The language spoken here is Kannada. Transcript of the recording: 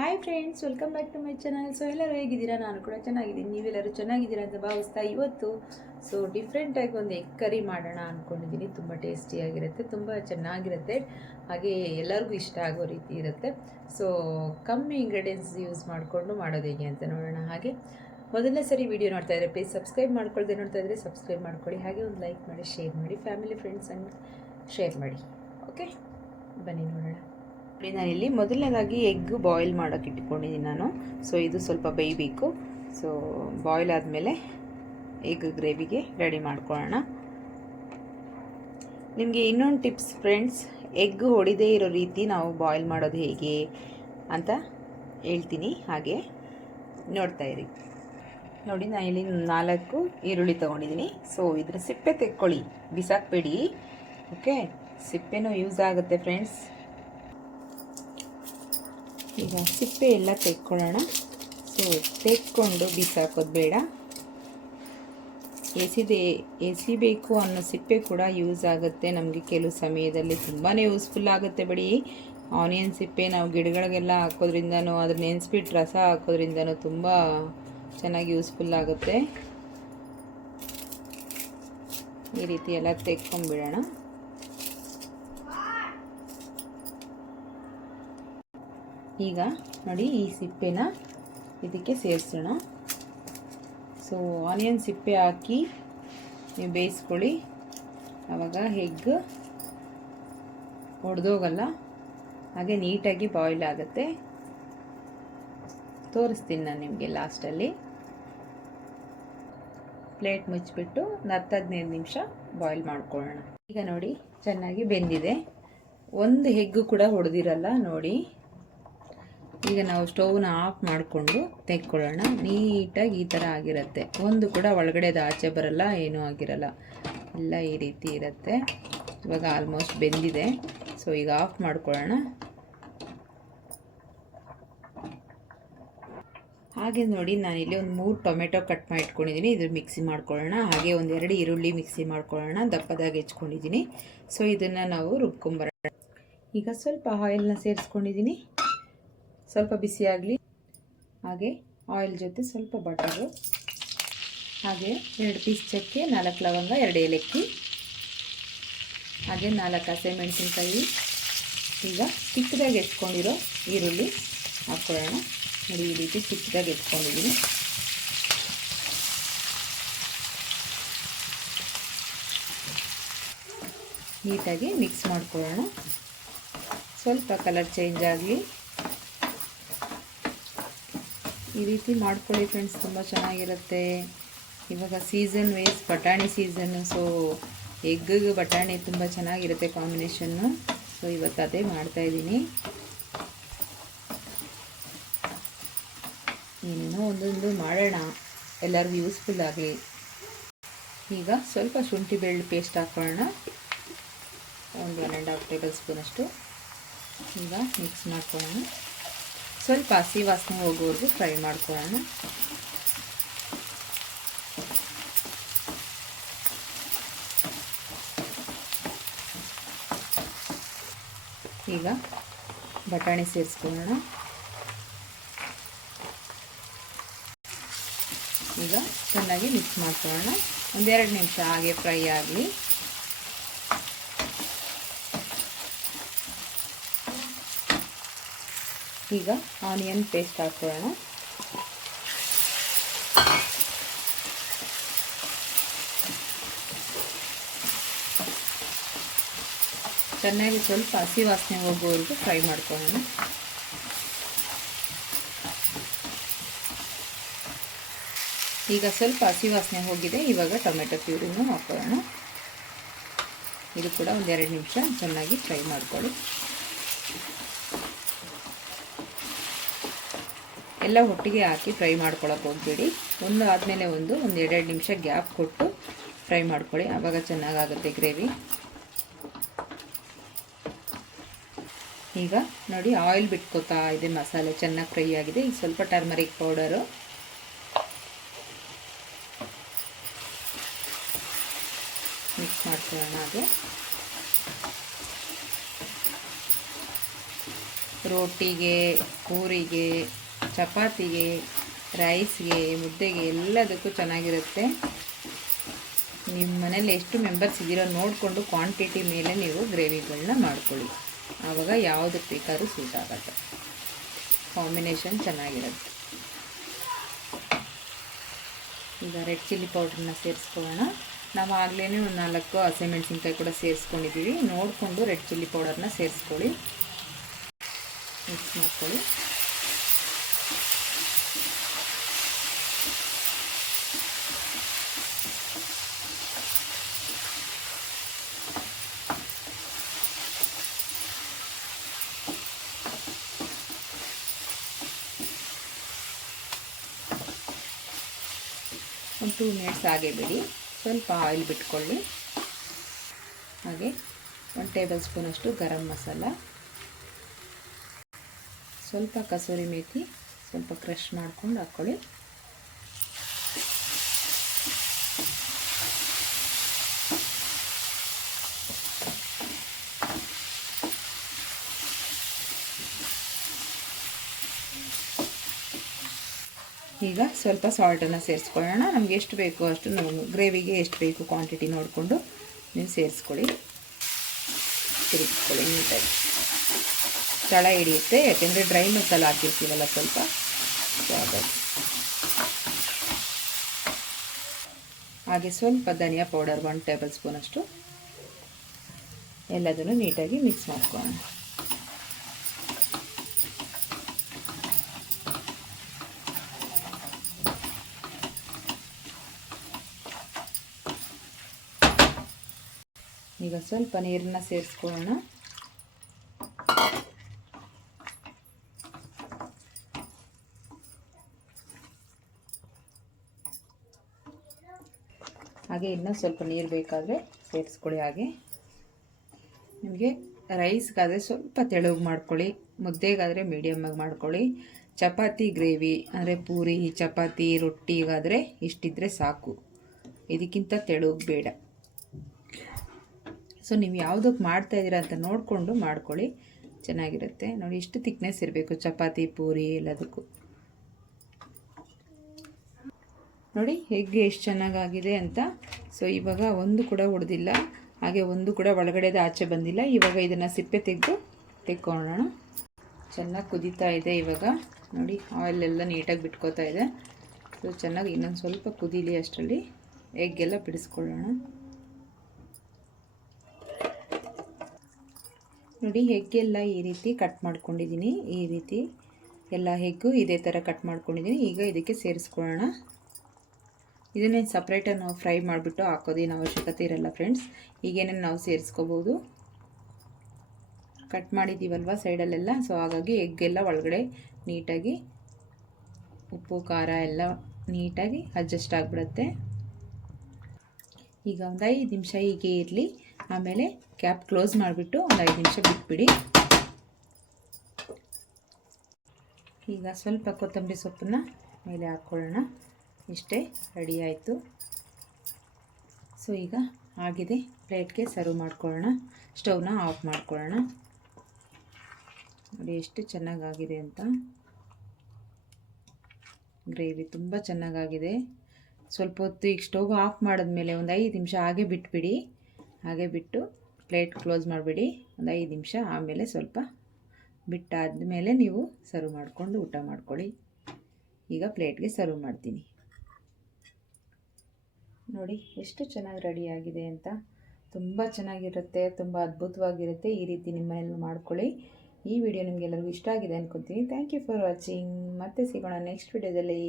Hi friends welcome back to my channel so ಎಲ್ಲರೂ ಹೇಗಿದ್ದೀರಾ? ನಾನು ಕೂಡ ಚೆನ್ನಾಗಿದ್ದೀನಿ. ನೀವೆಲ್ಲರೂ ಚೆನ್ನಾಗಿದ್ದೀರಾ ಅಂತ ಭಾವಿಸ್ತಾ ಇವತ್ತು ಸೊ ಡಿಫ್ರೆಂಟಾಗಿ ಒಂದು ಎಗ್ ಕರಿ ಮಾಡೋಣ ಅಂದ್ಕೊಂಡಿದ್ದೀನಿ ತುಂಬ ಟೇಸ್ಟಿಯಾಗಿರುತ್ತೆ ತುಂಬ ಚೆನ್ನಾಗಿರುತ್ತೆ. ಹಾಗೆ ಎಲ್ಲರಿಗೂ ಇಷ್ಟ ಆಗೋ ರೀತಿ ಇರುತ್ತೆ. ಸೊ ಕಮ್ಮಿ ಇಂಗ್ರೀಡಿಯೆಂಟ್ಸ್ ಯೂಸ್ ಮಾಡಿಕೊಂಡು ಮಾಡೋದು ಹೇಗೆ ಅಂತ ನೋಡೋಣ ಹಾಗೆ. ಮೊದಲನೇ ಸರಿ ವಿಡಿಯೋ ನೋಡ್ತಾ ಇದ್ದರೆ ಪ್ಲೀಸ್ ಸಬ್ಸ್ಕ್ರೈಬ್ ಮಾಡ್ಕೊಳ್ದೆ ನೋಡ್ತಾ ಇದ್ದರೆ ಸಬ್ಸ್ಕ್ರೈಬ್ ಮಾಡ್ಕೊಳ್ಳಿ. ಹಾಗೆ ಒಂದು ಲೈಕ್ ಮಾಡಿ ಶೇರ್ ಮಾಡಿ ಫ್ಯಾಮಿಲಿ ಫ್ರೆಂಡ್ಸ್ ಆ್ಯಂಡ್ ಶೇರ್ ಮಾಡಿ. ಓಕೆ ಬನ್ನಿ ನೋಡೋಣ. ನೋಡಿ ನಾನಿಲ್ಲಿ ಮೊದಲನೇದಾಗಿ ಎಗ್ ಬಾಯ್ಲ್ ಮಾಡೋಕ್ಕೆ ಇಟ್ಕೊಂಡಿದ್ದೀನಿ ನಾನು. ಸೊ ಇದು ಸ್ವಲ್ಪ ಬೇಯಬೇಕು. ಸೊ ಬಾಯ್ಲ್ ಆದಮೇಲೆ ಎಗ್ ಗ್ರೇವಿಗೆ ರೆಡಿ ಮಾಡ್ಕೊಳ್ಳೋಣ. ನಿಮಗೆ ಇನ್ನೊಂದು ಟಿಪ್ಸ್ ಫ್ರೆಂಡ್ಸ್ ಎಗ್ ಹೊಡಿದೇ ಇರೋ ರೀತಿ ನಾವು ಬಾಯ್ಲ್ ಮಾಡೋದು ಹೇಗೆ ಅಂತ ಹೇಳ್ತೀನಿ. ಹಾಗೆ ನೋಡ್ತಾ ಇರಿ. ನೋಡಿ ನಾನು ಇಲ್ಲಿ ನಾಲ್ಕು ಈರುಳ್ಳಿ ತೊಗೊಂಡಿದ್ದೀನಿ. ಸೊ ಇದರ ಸಿಪ್ಪೆ ತೆಕ್ಕೊಳ್ಳಿ. ಬಿಸಾಕಬೇಡಿ. ಓಕೆ ಸಿಪ್ಪೆನೂ ಯೂಸ್ ಆಗುತ್ತೆ ಫ್ರೆಂಡ್ಸ್ ಈಗ ಸಿಪ್ಪೆ ಎಲ್ಲ ತೆಕ್ಕೊಳ್ಳೋಣ. ಸೊ ತೆಕ್ಕೊಂಡು ಬಿಸಾಕೋದು ಬೇಡ. ಎಸಿದೆ, ಎಸಿಬೇಕು ಅನ್ನೋ ಸಿಪ್ಪೆ ಕೂಡ ಯೂಸ್ ಆಗುತ್ತೆ. ನಮಗೆ ಕೆಲವು ಸಮಯದಲ್ಲಿ ತುಂಬಾ ಯೂಸ್ಫುಲ್ ಆಗುತ್ತೆ ಬಿಡಿ. ಆನಿಯನ್ ಸಿಪ್ಪೆ ನಾವು ಗಿಡಗಳಿಗೆಲ್ಲ ಹಾಕೋದ್ರಿಂದನೂ, ಅದ್ರ ನೆನೆಸ್ಬಿಟ್ಟು ರಸ ಹಾಕೋದ್ರಿಂದನೂ ತುಂಬ ಚೆನ್ನಾಗಿ ಯೂಸ್ಫುಲ್ ಆಗುತ್ತೆ. ಈ ರೀತಿ ಎಲ್ಲ ತೆಕ್ಕೊಂಡ್ಬಿಡೋಣ. ಈಗ ನೋಡಿ ಈ ಸಿಪ್ಪೆನ ಇದಕ್ಕೆ ಸೇರಿಸೋಣ. ಸೊ ಆನಿಯನ್ ಸಿಪ್ಪೆ ಹಾಕಿ ನೀವು ಬೇಯಿಸ್ಕೊಳ್ಳಿ. ಆವಾಗ ಹೆಗ್ ಒಡೆದೋಗಲ್ಲ. ಹಾಗೆ ನೀಟಾಗಿ ಬಾಯ್ಲ್ ಆಗುತ್ತೆ. ತೋರಿಸ್ತೀನಿ ನಾನು ನಿಮಗೆ ಲಾಸ್ಟಲ್ಲಿ ಪ್ಲೇಟ್ ಮುಚ್ಚಿಬಿಟ್ಟು ಹತ್ತು ಹದಿನೈದು ನಿಮಿಷ ಬಾಯ್ಲ್ ಮಾಡ್ಕೊಳ್ಳೋಣ. ಈಗ ನೋಡಿ ಚೆನ್ನಾಗಿ ಬೆಂದಿದೆ. ಒಂದು ಹೆಗ್ಗು ಕೂಡ ಹೊಡೆದಿರಲ್ಲ ನೋಡಿ. ಈಗ ನಾವು ಸ್ಟೌವ್ನ ಆಫ್ ಮಾಡಿಕೊಂಡು ತೆಕ್ಕೊಳ್ಳೋಣ. ನೀಟಾಗಿ ಈ ಥರ ಆಗಿರುತ್ತೆ. ಒಂದು ಕೂಡ ಒಳಗಡೆದು ಆಚೆ ಬರಲ್ಲ, ಏನೂ ಆಗಿರಲ್ಲ. ಎಲ್ಲ ಈ ರೀತಿ ಇರುತ್ತೆ. ಇವಾಗ ಆಲ್ಮೋಸ್ಟ್ ಬೆಂದಿದೆ. ಸೊ ಈಗ ಆಫ್ ಮಾಡ್ಕೊಳ್ಳೋಣ. ಹಾಗೆ ನೋಡಿ ನಾನು ಇಲ್ಲಿ ಒಂದು ಮೂರು ಟೊಮೆಟೊ ಕಟ್ ಮಾಡಿ ಇಟ್ಕೊಂಡಿದ್ದೀನಿ ಇದ್ರ ಮಿಕ್ಸಿ ಮಾಡ್ಕೊಳ್ಳೋಣ. ಹಾಗೆ ಒಂದೆರಡು ಈರುಳ್ಳಿ ಮಿಕ್ಸಿ ಮಾಡ್ಕೊಳ್ಳೋಣ. ದಪ್ಪದಾಗಿ ಹೆಚ್ಕೊಂಡಿದ್ದೀನಿ. ಸೊ ಇದನ್ನು ನಾವು ರುಬ್ಕೊಂಬರೋಣ. ಈಗ ಸ್ವಲ್ಪ ಆಯಿಲ್ನ ಸೇರಿಸ್ಕೊಂಡಿದ್ದೀನಿ. ಸ್ವಲ್ಪ ಬಿಸಿಯಾಗಲಿ ಹಾಗೆ ಆಯಿಲ್ ಜೊತೆ ಸ್ವಲ್ಪ ಬಟರು ಹಾಗೆ ಎರಡು ಪೀಸ್ ಚಕ್ಕೆ ನಾಲ್ಕು ಲವಂಗ, ಎರಡು ಏಲಕ್ಕಿ. ಹಾಗೆ ನಾಲ್ಕು ಹಸಿಮೆಣಸಿನ್ಕಾಯಿ ಈಗ ಚಿಕ್ಕದಾಗಿ ಎತ್ಕೊಂಡಿರೋ ಈರುಳ್ಳಿ ಹಾಕ್ಕೊಳ್ಳೋಣ ನೋಡಿ ಈ ರೀತಿ ಚಿಕ್ಕದಾಗಿ ಎತ್ಕೊಂಡಿದ್ದೀನಿ. ನೀಟಾಗಿ ಮಿಕ್ಸ್ ಮಾಡ್ಕೊಳ್ಳೋಣ. ಸ್ವಲ್ಪ ಕಲರ್ ಚೇಂಜ್ ಆಗಲಿ. ಈ ರೀತಿ ಮಾಡ್ಕೊಳ್ಳಿ ಫ್ರೆಂಡ್ಸ್ ತುಂಬ ಚೆನ್ನಾಗಿರುತ್ತೆ. ಇವಾಗ ಸೀಸನ್ ವೈಸ್ ಬಟಾಣಿ ಸೀಸನ್ನು ಸೊ ಎಗ್ಗಿಗೆ ಬಟಾಣಿ ತುಂಬ ಚೆನ್ನಾಗಿರುತ್ತೆ ಕಾಂಬಿನೇಷನ್ನು ಸೊ ಇವತ್ತು ಅದೇ ಮಾಡ್ತಾಯಿದ್ದೀನಿ ಏನೇನೋ ಒಂದೊಂದು ಮಾಡೋಣ. ಎಲ್ಲರಿಗೂ ಯೂಸ್ಫುಲ್ ಆಗಲಿ. ಈಗ ಸ್ವಲ್ಪ ಶುಂಠಿ ಬೆಳ್ಳುಳ್ಳಿ ಪೇಸ್ಟ್ ಹಾಕ್ಕೊಳ್ಳೋಣ ಒಂದು ಒನ್ ಆ್ಯಂಡ್ ಹಾಫ್ ಟೇಬಲ್ ಸ್ಪೂನಷ್ಟು ಈಗ ಮಿಕ್ಸ್ ಮಾಡ್ಕೊಳ್ಳೋಣ. ಸ್ವಲ್ಪ ಹಸಿ ವಾಸನೆ ಹೋಗೋವರೆಗೂ ಫ್ರೈ ಮಾಡ್ಕೊಳ್ಳೋಣ. ಈಗ ಬಟಾಣಿ ಸೇರಿಸ್ಕೊಳ್ಳೋಣ. ಈಗ ಚೆನ್ನಾಗಿ ಮಿಕ್ಸ್ ಮಾಡ್ಕೊಳ್ಳೋಣ. ಒಂದೆರಡು ನಿಮಿಷ ಹಾಗೆ ಫ್ರೈ ಆಗಲಿ. ಈಗ ಆನಿಯನ್ ಪೇಸ್ಟ್ ಹಾಕೊಳ್ಳೋಣ ಚೆನ್ನಾಗಿ ಸ್ವಲ್ಪ ಹಸಿ ವಾಸನೆ ಹೋಗೋವರೆಗೂ ಫ್ರೈ ಮಾಡ್ಕೊಳ್ಳೋಣ. ಈಗ ಸ್ವಲ್ಪ ಹಸಿ ವಾಸನೆ ಹೋಗಿದೆ, ಇವಾಗ ಟೊಮೆಟೊ ಪ್ಯೂರಿನೂ ಹಾಕೊಳ್ಳೋಣ ಇದು ಕೂಡ ಒಂದೆರಡು ನಿಮಿಷ ಚೆನ್ನಾಗಿ ಫ್ರೈ ಮಾಡ್ಕೊಳ್ಳಿ. ಎಲ್ಲ ಒಟ್ಟಿಗೆ ಹಾಕಿ ಫ್ರೈ ಮಾಡ್ಕೊಳಕ್ಕೆ ಹೋಗ್ಬೇಡಿ. ಒಂದು ಆದಮೇಲೆ ಒಂದು ಒಂದು ಎರಡೆರಡು ನಿಮಿಷ ಗ್ಯಾಪ್ ಕೊಟ್ಟು ಫ್ರೈ ಮಾಡ್ಕೊಳ್ಳಿ. ಆವಾಗ ಚೆನ್ನಾಗಾಗುತ್ತೆ ಗ್ರೇವಿ. ಈಗ ನೋಡಿ, ಆಯಿಲ್ ಬಿಟ್ಕೋತಾ ಇದೆ ಮಸಾಲೆ. ಚೆನ್ನಾಗಿ ಫ್ರೈ ಆಗಿದೆ. ಈಗ ಸ್ವಲ್ಪ ಟರ್ಮರಿಕ್ ಪೌಡರು. ಮಿಕ್ಸ್ ಮಾಡ್ಕೊಳ್ಳೋಣ ಹಾಗೆ. ರೋಟಿಗೆ, ಪೂರಿಗೆ ಚಪಾತಿಗೆ ರೈಸ್ಗೆ ಮುದ್ದೆಗೆ ಎಲ್ಲದಕ್ಕೂ ಚೆನ್ನಾಗಿರುತ್ತೆ. ನಿಮ್ಮ ಮನೇಲಿ ಎಷ್ಟು ಮೆಂಬರ್ಸ್ ಇದ್ದೀರೋ ನೋಡಿಕೊಂಡು ಕ್ವಾಂಟಿಟಿ ಮೇಲೆ ನೀವು ಗ್ರೇವಿಗಳನ್ನ ಮಾಡ್ಕೊಳ್ಳಿ. ಆವಾಗ ಯಾವುದಕ್ಕೆ ಬೇಕಾದ್ರೂ ಸೂಟ್ ಆಗುತ್ತೆ. ಕಾಂಬಿನೇಷನ್ ಚೆನ್ನಾಗಿರುತ್ತೆ. ಈಗ ರೆಡ್ ಚಿಲ್ಲಿ ಪೌಡ್ರನ್ನ ಸೇರಿಸ್ಕೊಳ್ಳೋಣ. ನಾವು ಆಗಲೇ ಒಂದು ನಾಲ್ಕು ಹಸಿಮೆಣಸಿನ್ಕಾಯಿ ಕೂಡ ಸೇರಿಸ್ಕೊಂಡಿದ್ದೀವಿ. ನೋಡಿಕೊಂಡು ರೆಡ್ ಚಿಲ್ಲಿ ಪೌಡರ್ನ ಸೇರಿಸ್ಕೊಳ್ಳಿ. ಮಿಕ್ಸ್ ಮಾಡ್ಕೊಳ್ಳಿ. ಟೂ ಮಿನಿಟ್ಸ್ ಹಾಗೆ ಬಿಡಿ. ಸ್ವಲ್ಪ ಆಯಿಲ್ ಬಿಟ್ಕೊಳ್ಳಿ. ಹಾಗೆ ಒಂದು ಟೇಬಲ್ ಸ್ಪೂನಷ್ಟು ಗರಂ ಮಸಾಲ. ಸ್ವಲ್ಪ ಕಸೂರಿ ಮೇತಿ, ಸ್ವಲ್ಪ ಕ್ರಷ್ ಮಾಡ್ಕೊಂಡು ಹಾಕ್ಕೊಳ್ಳಿ. ಈಗ ಸ್ವಲ್ಪ ಸಾಲ್ಟನ್ನು ಸೇರಿಸ್ಕೊಳ್ಳೋಣ. ನಮಗೆ ಎಷ್ಟು ಬೇಕು ಅಷ್ಟು ಗ್ರೇವಿಗೆ ಎಷ್ಟು ಬೇಕು ಕ್ವಾಂಟಿಟಿ ನೋಡಿಕೊಂಡು ನೀವು ಸೇರಿಸ್ಕೊಳ್ಳಿ. ತಿರುಗಿಸ್ಕೊಳ್ಳಿ ನೀಟಾಗಿ. ತಳ ಹಿಡಿಯುತ್ತೆ. ಯಾಕೆಂದರೆ ಡ್ರೈ ಮಸಾಲ ಹಾಕಿರ್ತೀವಲ್ಲ ಸ್ವಲ್ಪ. ಹಾಗೆ ಸ್ವಲ್ಪ ಧನಿಯಾ ಪೌಡರ್ ಒನ್ ಟೇಬಲ್ ಸ್ಪೂನಷ್ಟು ಎಲ್ಲದನ್ನು ನೀಟಾಗಿ ಮಿಕ್ಸ್ ಮಾಡ್ಕೊಳ್ಳೋಣ. ಈಗ ಸ್ವಲ್ಪ ನೀರನ್ನ ಸೇರಿಸ್ಕೊಳ್ಳೋಣ. ಹಾಗೆ ಇನ್ನೂ ಸ್ವಲ್ಪ ನೀರು ಬೇಕಾದರೆ ಸೇರಿಸ್ಕೊಳ್ಳಿ ಹಾಗೆ. ನಿಮಗೆ ರೈಸ್ಗಾದರೆ ಸ್ವಲ್ಪ ತೆಳುಗೆ ಮಾಡ್ಕೊಳ್ಳಿ, ಮುದ್ದೆಗಾದರೆ ಮೀಡಿಯಮ್ಮಾಗಿ ಮಾಡ್ಕೊಳ್ಳಿ. ಚಪಾತಿ, ಗ್ರೇವಿ ಅಂದರೆ ಪೂರಿ, ಚಪಾತಿ ರೊಟ್ಟಿಗಾದರೆ ಇಷ್ಟಿದ್ರೆ ಸಾಕು. ಇದಕ್ಕಿಂತ ತೆಳುಗೆ ಬೇಡ. ಸೊ ನೀವು ಯಾವುದಕ್ಕೆ ಮಾಡ್ತಾ ಇದ್ದೀರಾ ಅಂತ ನೋಡಿಕೊಂಡು ಮಾಡ್ಕೊಳ್ಳಿ. ಚೆನ್ನಾಗಿರುತ್ತೆ. ನೋಡಿ, ಇಷ್ಟು ತಿಕ್ನೆಸ್ ಇರಬೇಕು. ಚಪಾತಿ, ಪೂರಿ, ಎಲ್ಲದಕ್ಕೂ. ನೋಡಿ ಹೇಗೆ ಎಷ್ಟು ಚೆನ್ನಾಗಾಗಿದೆ ಅಂತ. ಸೊ ಇವಾಗ ಒಂದು ಕೂಡ ಉಡ್ದಿಲ್ಲ ಹಾಗೆ ಒಂದು ಕೂಡ ಒಳಗಡೆದ ಆಚೆ ಬಂದಿಲ್ಲ. ಇವಾಗ ಇದನ್ನು ಸಿಪ್ಪೆ ತೆಗೆದು ತೆಕ್ಕೊಳ್ಳೋಣ. ಚೆನ್ನಾಗಿ ಕುದೀತಾ ಇದೆ ಇವಾಗ. ನೋಡಿ ಆಯಿಲ್ ಎಲ್ಲ ನೀಟಾಗಿ ಬಿಟ್ಕೋತಾ ಇದೆ. ಸೊ ಚೆನ್ನಾಗಿ ಇನ್ನೊಂದು ಸ್ವಲ್ಪ ಕುದೀಲಿ ಅಷ್ಟರಲ್ಲಿ. ಎಗ್ಗೆಲ್ಲ ಬಿಡಿಸ್ಕೊಳ್ಳೋಣ. ನೋಡಿ ಹೆಗ್ಗೆಲ್ಲ ಈ ರೀತಿ ಕಟ್ ಮಾಡ್ಕೊಂಡಿದ್ದೀನಿ. ಈ ರೀತಿ ಎಲ್ಲ ಹೆಗ್ಗು ಇದೇ ಥರ ಕಟ್ ಮಾಡ್ಕೊಂಡಿದ್ದೀನಿ. ಈಗ ಇದಕ್ಕೆ ಸೇರಿಸ್ಕೊಳ್ಳೋಣ. ಇದನ್ನೇನು ಸಪ್ರೇಟಾಗಿ ನಾವು ಫ್ರೈ ಮಾಡಿಬಿಟ್ಟು ಹಾಕೋದೇನು ಅವಶ್ಯಕತೆ ಇರಲ್ಲ ಫ್ರೆಂಡ್ಸ್ ಈಗೇನೇನು ನಾವು ಸೇರಿಸ್ಕೋಬೋದು. ಕಟ್ ಮಾಡಿದ್ದೀವಲ್ವ ಸೈಡಲ್ಲೆಲ್ಲ. ಸೊ ಹಾಗಾಗಿ ಎಗ್ಗೆಲ್ಲ ಒಳಗಡೆ ನೀಟಾಗಿ ಉಪ್ಪು, ಖಾರ ಎಲ್ಲ ನೀಟಾಗಿ ಅಡ್ಜಸ್ಟ್ ಆಗಿಬಿಡುತ್ತೆ. ಈಗ ಒಂದು ಐದು ನಿಮಿಷ ಹೀಗೆ ಇರಲಿ. ಆಮೇಲೆ ಕ್ಯಾಪ್ ಕ್ಲೋಸ್ ಮಾಡಿಬಿಟ್ಟು ಒಂದು ಐದು ನಿಮಿಷ ಬಿಟ್ಬಿಡಿ. ಈಗ ಸ್ವಲ್ಪ ಕೊತ್ತಂಬರಿ ಸೊಪ್ಪನ್ನ ಮೇಲೆ ಹಾಕ್ಕೊಳ್ಳೋಣ. ಇಷ್ಟೇ ರೆಡಿ ಆಯಿತು. ಸೊ, ಈಗ ಆಗಿದೆ. ಪ್ಲೇಟ್ಗೆ ಸರ್ವ್ ಮಾಡ್ಕೊಳ್ಳೋಣ. ಸ್ಟವ್ನ ಆಫ್ ಮಾಡ್ಕೊಳ್ಳೋಣ. ನೋಡಿ, ಎಷ್ಟು ಚೆನ್ನಾಗಾಗಿದೆ ಅಂತ. ಗ್ರೇವಿ ತುಂಬ ಚೆನ್ನಾಗಾಗಿದೆ. ಸ್ವಲ್ಪ ಹೊತ್ತು ಈಗ ಸ್ಟವ್ ಆಫ್ ಮಾಡಿದ್ಮೇಲೆ ಒಂದು ಐದು ನಿಮಿಷ ಹಾಗೆ ಬಿಟ್ಬಿಡಿ. ಹಾಗೆ ಬಿಟ್ಟು ಪ್ಲೇಟ್ ಕ್ಲೋಸ್ ಮಾಡಿಬಿಡಿ. ಒಂದು ಐದು ನಿಮಿಷ ಆಮೇಲೆ ಸ್ವಲ್ಪ ಬಿಟ್ಟಾದ ಮೇಲೆ ನೀವು ಸರ್ವ್ ಮಾಡಿಕೊಂಡು ಊಟ ಮಾಡ್ಕೊಳ್ಳಿ. ಈಗ ಪ್ಲೇಟ್ಗೆ ಸರ್ವ್ ಮಾಡ್ತೀನಿ. ನೋಡಿ, ಎಷ್ಟು ಚೆನ್ನಾಗಿ ರೆಡಿಯಾಗಿದೆ ಅಂತ. ತುಂಬ ಚೆನ್ನಾಗಿರುತ್ತೆ, ತುಂಬ ಅದ್ಭುತವಾಗಿರುತ್ತೆ. ಈ ರೀತಿ ನಿಮ್ಮ ಮನೇಲಿ ಮಾಡ್ಕೊಳ್ಳಿ. ಈ ವಿಡಿಯೋ ನಿಮಗೆಲ್ಲರಿಗೂ ಇಷ್ಟ ಆಗಿದೆ ಅಂದ್ಕೊತೀನಿ ಥ್ಯಾಂಕ್ ಯು ಫಾರ್ ವಾಚಿಂಗ್ ಮತ್ತೆ ಸಿಗೋಣ ನೆಕ್ಸ್ಟ್ ವಿಡಿಯೋದಲ್ಲಿ